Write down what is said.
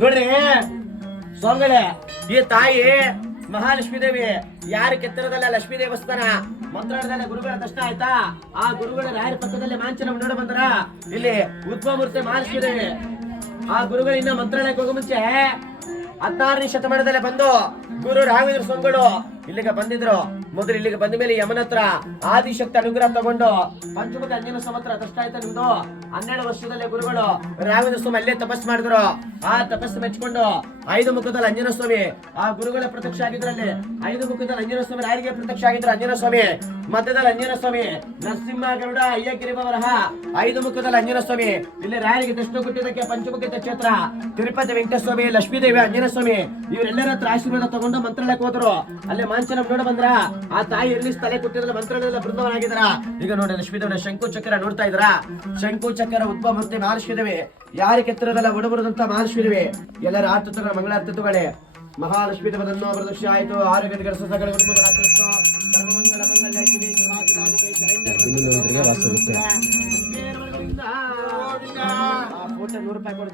ನೋಡ್ರಿ ಸ್ವಾಮಿಗಳೇ, ಈ ತಾಯಿ ಮಹಾಲಕ್ಷ್ಮೀ ದೇವಿ ಯಾರ ಕೆತ್ತರದಲ್ಲ ಲಕ್ಷ್ಮೀ ದೇವಸ್ಥಾನ ಮಂತ್ರಾಲಯದಲ್ಲಿ ಗುರುಗಳ ದರ್ಶನ ಆಯ್ತಾ? ಆ ಗುರುಗಳ ರಾಯರ ಪಕ್ಕದಲ್ಲಿ ಮಾಂಚನ ನೋಡ ಬಂದ್ರ ಇಲ್ಲಿ ಉದ್ಭವ ಮೂರ್ತಿ ಮಹಾಲಕ್ಷ್ಮೀ ದೇವಿ. ಆ ಗುರುಗಳಿಂದ ಮಂತ್ರಾಲಯಕ್ಕೆ ಹೋಗೋ ಮುಂಚೆ 16ನೇ ಶತಮಾನದಲ್ಲೇ ಬಂದು ಗುರು ರಾಘವೇಂದ್ರ ಸ್ವಾಮಿಗಳು ಇಲ್ಲಿಗೆ ಬಂದಿದ್ರು. ಮೊದಲು ಇಲ್ಲಿಗೆ ಬಂದ ಮೇಲೆ ಯಮನ ಹತ್ರ ಆದಿಶಕ್ತಿ ಅನುಗ್ರಹ ತಗೊಂಡು ಪಂಚಮುಖ ಆಂಜನೇಯ ಸ್ವಾಮಿ ಹತ್ರ ದರ್ಶನ ಆಯ್ತಾ ನಿಮ್ದು. 12 ವರ್ಷದಲ್ಲೇ ಗುರುಗಳು ರಾಘವೇಂದ್ರ ಸ್ವಾಮಿ ಅಲ್ಲೇ ತಪಸ್ಸು ಮಾಡಿದ್ರು. ಆ ತಪಸ್ಸು ಮೆಚ್ಕೊಂಡು 5 ಮುಖದಲ್ಲಿ ಆಂಜನೇಯ ಸ್ವಾಮಿ ಆ ಗುರುಗಳ ಪ್ರತ್ಯಕ್ಷ ಆಗಿದ್ರಲ್ಲಿ 5 ಮುಖದಲ್ಲಿ ಆಂಜನೇಯ ಸ್ವಾಮಿ ರಾಯರಿಗೆ ಪ್ರತ್ಯಕ್ಷ ಆಗಿದ್ರು. ಆಂಜನೇಯ ಸ್ವಾಮಿ ಮಧ್ಯದಲ್ಲಿ ಆಂಜನೇಯ ಸ್ವಾಮಿ ನರಸಿಂಹ ಗರುಡ ಅಯ್ಯಗಿರಿ ಬರಹ 5 ಮುಖದಲ್ಲಿ ಆಂಜನೇಯ ಸ್ವಾಮಿ. ಇಲ್ಲಿ ರಾಯರಿಗೆ ದರ್ಶನ ಕೊಟ್ಟಿದ್ದಕ್ಕೆ ಪಂಚಮುಖ ಕ್ಷೇತ್ರ ತಿರುಪತಿ ವೆಂಕಟೇಶ್ವರ ಸ್ವಾಮಿ, ಲಕ್ಷ್ಮೀದೇವಿ, ಆಂಜನೇಯ ಸ್ವಾಮಿ ಇವರೆಲ್ಲರ ಹತ್ರ ಆಶೀರ್ವಾದ ತಗೊಂಡು ಮಂತ್ರಾಲಯಕ್ಕೆ ಹೋದ್ರು. ಅಲ್ಲೇ ಮಾಂಚನ ನೋಡ ಬಂದ್ರ ಆ ತಾಯಿ ಎಲ್ಲಿ ತಲೆ ಕೊಟ್ಟಿದ್ರೆ ಮಂತ್ರಾಲಯದ ಬೃಂದವನ ಆಗಿದ್ರ. ಈಗ ನೋಡಿ ಲಕ್ಷ್ಮೀದೇವಿ ಶಂಕು ಚಕ್ರ ನೋಡ್ತಾ ಇದ್ರ. ಶಂಕು ಚಕ್ರ ಉದ್ಭವ ಮೂರ್ತಿ ಮಹಾಲಕ್ಷ್ಮೀದೇವಿ ಯಾರಿಗೆ ಎತ್ತರದಲ್ಲ ಒಡಬರದಂತ ಮಹಾಲಕ್ಷ್ಮೀದೇವಿ. ಎಲ್ಲರ ಆರ್ತುಗಳ ಮಂಗಳಾರತಿ ತಗೊಳ್ಳಿ. ಮಹಾಲಕ್ಷ್ಮೀ ದೇವರನ್ನು ಪ್ರದಕ್ಷಿಣ ಆಯಿತು. ಆರೋಗ್ಯದ ಸಕಲ ಸರ್ವಮಂಗಳ ಮಂಗಲ್ಯ ಶಿವೆ ಸರ್ವಾಧಿಕಾರಿಕೆ ಶರಣ್ಯ. ಫೋಟೋ 100 ರೂಪಾಯಿ ಕೊಡ್ತಾರೆ.